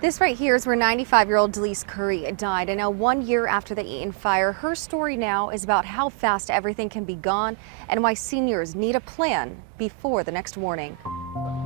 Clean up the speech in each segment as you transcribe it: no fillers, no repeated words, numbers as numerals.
This right here is where 95-year-old Dalyce Curry died, and now 1 year after the Eaton Fire, her story now is about how fast everything can be gone and why seniors need a plan before the next warning.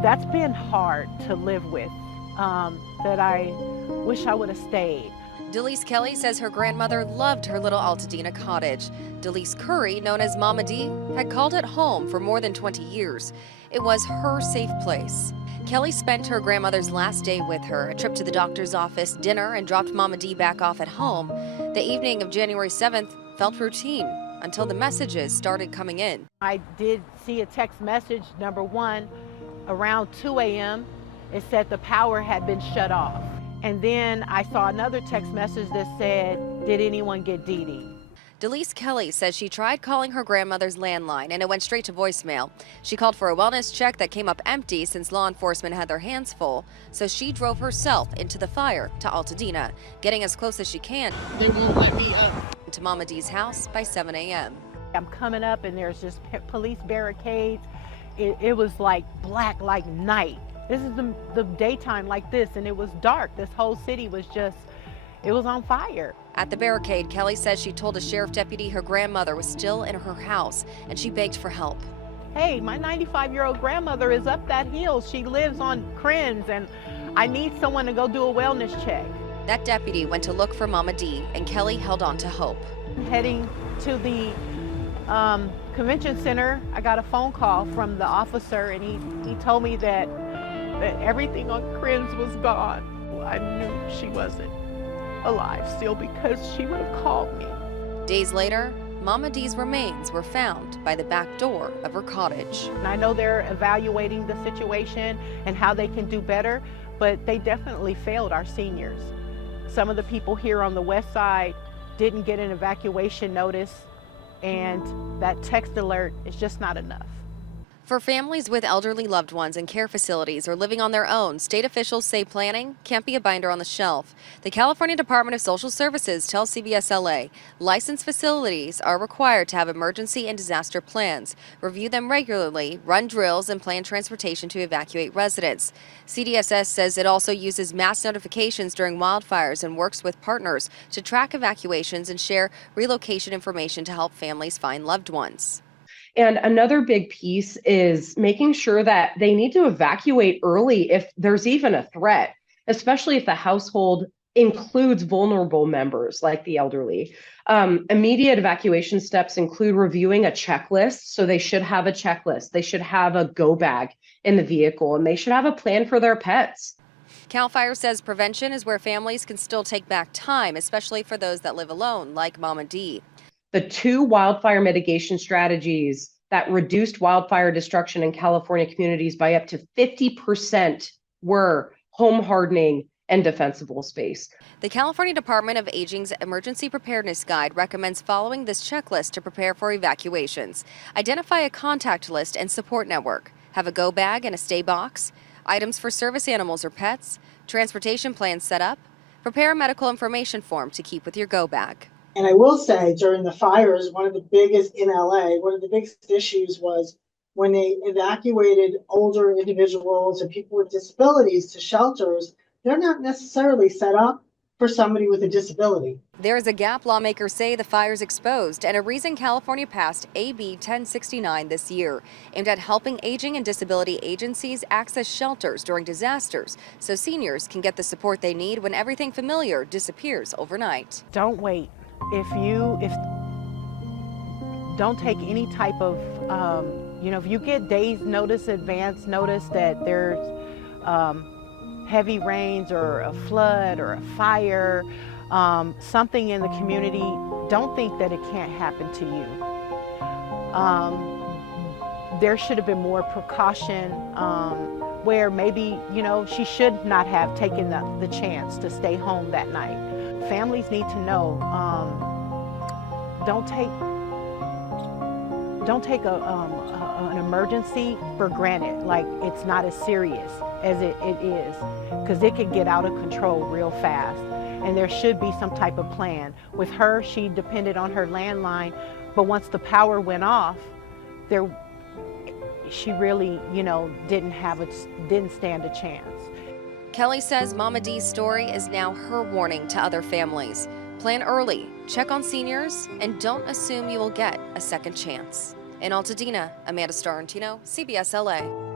That's been hard to live with, that I wish I would have stayed. Dalyce Kelly says her grandmother loved her little Altadena cottage. Dalyce Curry, known as Mama D, had called it home for more than 20 years. It was her safe place. Kelly spent her grandmother's last day with her, a trip to the doctor's office, dinner, and dropped Mama D back off at home. The evening of January 7th felt routine until the messages started coming in. I did see a text message, number one, around 2 a.m. It said the power had been shut off. And then I saw another text message that said, did anyone get Dee Dee? Dalyce Kelly says she tried calling her grandmother's landline and it went straight to voicemail. She called for a wellness check that came up empty since law enforcement had their hands full, so she drove herself into the fire to Altadena, getting as close as she can. They won't let me up. To Mama D's house by 7 a.m. I'm coming up and there's just police barricades. It was like black, like night. This is the daytime like this, and it was dark. This whole city was just, it was on fire. At the barricade, Kelly says she told a sheriff deputy her grandmother was still in her house and she begged for help. Hey, my 95-year-old grandmother is up that hill. She lives on Crins, and I need someone to go do a wellness check. That deputy went to look for Mama D, and Kelly held on to hope. Heading to the convention center, I got a phone call from the officer, and he told me that everything on Crins was gone. I knew she wasn't alive still because she would have called me. Days later, Mama D's remains were found by the back door of her cottage. And I know they're evaluating the situation and how they can do better, but they definitely failed our seniors. Some of the people here on the west side didn't get an evacuation notice, and that text alert is just not enough. For families with elderly loved ones in care facilities or living on their own, state officials say planning can't be a binder on the shelf. The California Department of Social Services tells CBS LA licensed facilities are required to have emergency and disaster plans, review them regularly, run drills, and plan transportation to evacuate residents. CDSS says it also uses mass notifications during wildfires and works with partners to track evacuations and share relocation information to help families find loved ones. And another big piece is making sure that they need to evacuate early if there's even a threat, especially if the household includes vulnerable members like the elderly. Immediate evacuation steps include reviewing a checklist. So they should have a checklist. They should have a go bag in the vehicle, and they should have a plan for their pets. CAL FIRE says prevention is where families can still take back time, especially for those that live alone, like Mama D. The 2 wildfire mitigation strategies that reduced wildfire destruction in California communities by up to 50% were home hardening and defensible space. The California Department of Aging's Emergency Preparedness Guide recommends following this checklist to prepare for evacuations. Identify a contact list and support network. Have a go bag and a stay box. Items for service animals or pets. Transportation plans set up. Prepare a medical information form to keep with your go bag. And I will say, during the fires, one of the biggest issues was when they evacuated older individuals and people with disabilities to shelters, they're not necessarily set up for somebody with a disability. There is a gap lawmakers say the fire's exposed, and a reason California passed AB 1069 this year, aimed at helping aging and disability agencies access shelters during disasters so seniors can get the support they need when everything familiar disappears overnight. Don't wait. Don't take any type of, if you get days notice, advance notice that there's heavy rains or a flood or a fire, something in the community, don't think that it can't happen to you. There should have been more precaution where maybe, she should not have taken the chance to stay home that night. Families need to know, don't take an emergency for granted, like it's not as serious as it is, because it could get out of control real fast. And there should be some type of plan. With her, she depended on her landline, but once the power went off, she really, didn't stand a chance. Kelly says Mama D's story is now her warning to other families. Plan early, check on seniors, and don't assume you will get a second chance. In Altadena, Amanda Starrentino, CBS LA.